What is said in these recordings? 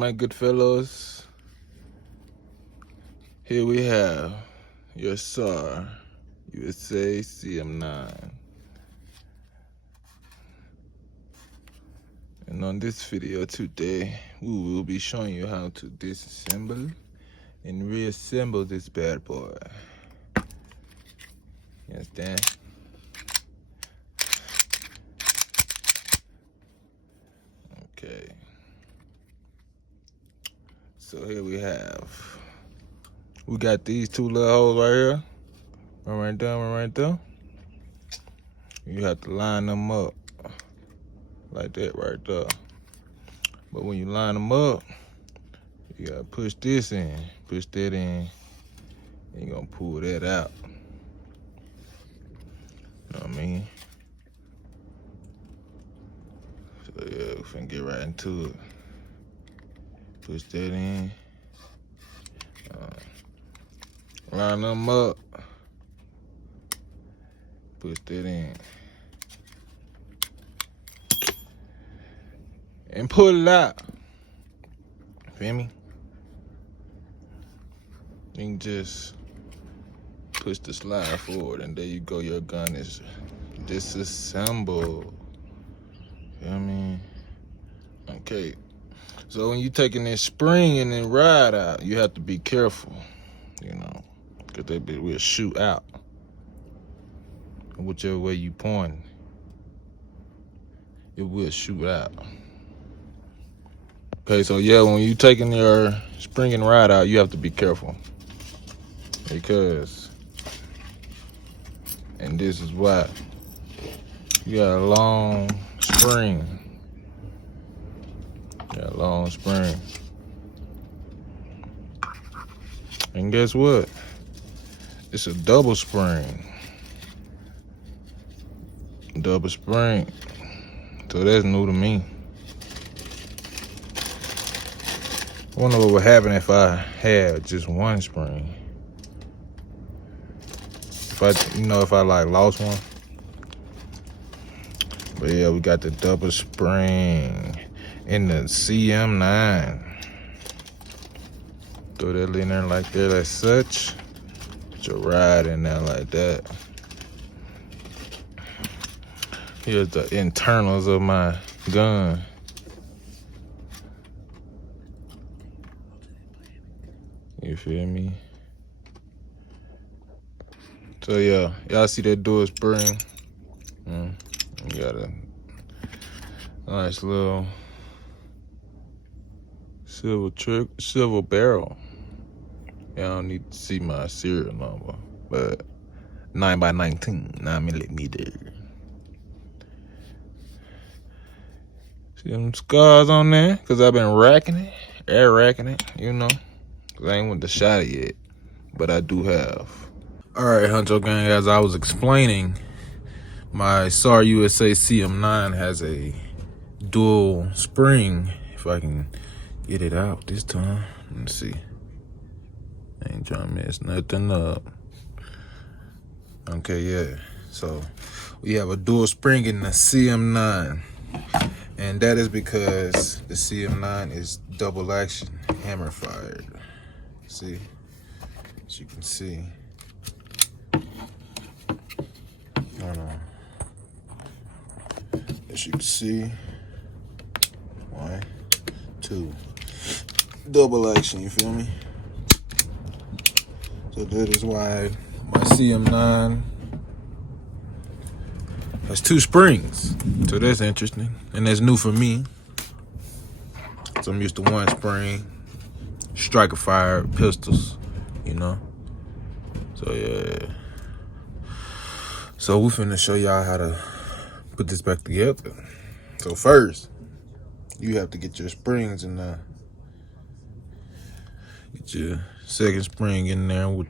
my good fellows. Here we have your SAR USA CM9. And on this video today, we will be showing you how to disassemble and reassemble this bad boy. You understand? Okay. So here we got these two little holes right here. One right there, one right there. You have to line them up like that right there. But when you line them up, you gotta push this in, push that in, and you're gonna pull that out. You know what I mean? So yeah, we finna get right into it. Push that in. Line them up. Push that in. And pull it out. Feel me? You can just push the slide forward and there you go, your gun is disassembled. Feel me? Okay. So when you're taking this spring and then ride out, you have to be careful, you know, because they will shoot out. Whichever way you point, it will shoot out. Okay, so yeah, when you taking your spring and ride out, you have to be careful. Because, and this is why, you got a long spring. Got a long spring. And guess what? It's a double spring. Double spring. So that's new to me. I wonder what would happen if I had just one spring. If I like lost one. But yeah, we got the double spring in the CM9. Throw that in there like that, as such. Put your ride in there like that. Here's the internals of my gun. You feel me? So yeah, y'all see that dual spring? You got a nice little silver barrel. Y'all don't need to see my serial number, but 9x19, 9mm. See them scars on there? Cause I've been racking it, air racking it, you know. Cause I ain't with the shot yet, but I do have. All right, Huncho Gang, as I was explaining, my SAR USA CM9 has a dual spring. If I can get it out this time, let's see. I ain't trying to mess nothing up. Okay, yeah. So we have a dual spring in the CM9. And that is because the CM9 is double action hammer fired. See, as you can see. Hold on. As you can see, 1, 2, double action. You feel me? So that is why my CM9 has 2 springs. So that's interesting. And that's new for me. So I'm used to 1 spring, striker fire pistols, you know. So yeah. So we're finna show y'all how to put this back together. So first, you have to get your springs in there. Get your second spring in there with,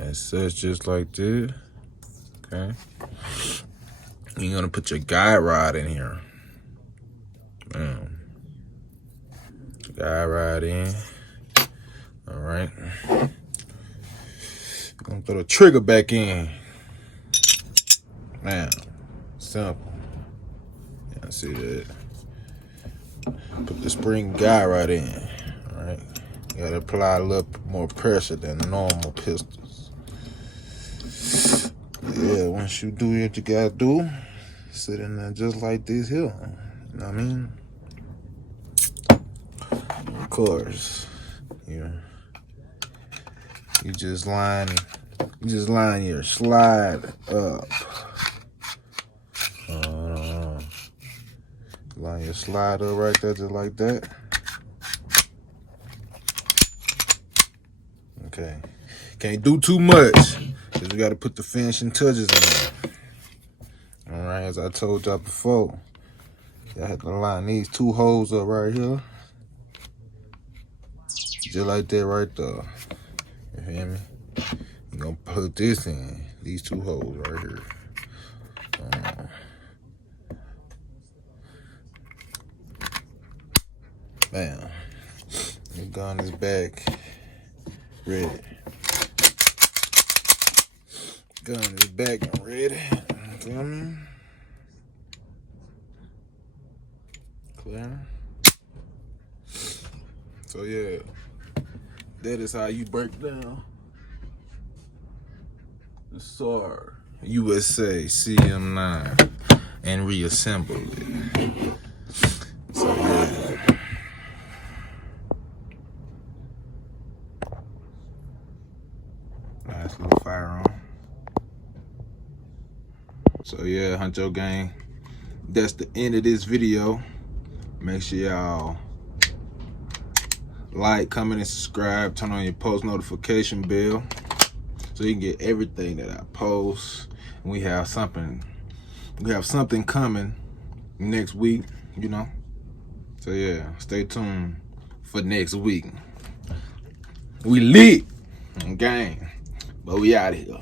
as such, just like this. Okay. You're gonna put your guide rod in here. Bam. Guide rod in. All right. Gonna throw the trigger back in. Now, simple. Yeah, see that. Put the spring guide right in. All right. You gotta apply a little more pressure than normal pistols. Yeah, once you do what you gotta do, sit in there just like this here. You know what I mean? Of course, you just line your slide up. Line your slide up right there, just like that. Okay. Can't do too much, because we got to put the finishing touches in there. All right, as I told y'all before, y'all have to line these two holes up right here. Just like that right there. You hear me? You're going to put this in, these two holes right here. Bam. Your gun is back. Ready. Gun is back and ready. Feel me? Clear. So yeah, that is how you break down the SAR USA CM9 and reassemble it. So yeah. Nice little firearm. So yeah, Huncho gang, that's the end of this video. Make sure y'all like, comment, and subscribe. Turn on your post notification bell so you can get everything that I post. And we have something coming next week, you know. So yeah, stay tuned for next week. We lit, gang, but we out of here.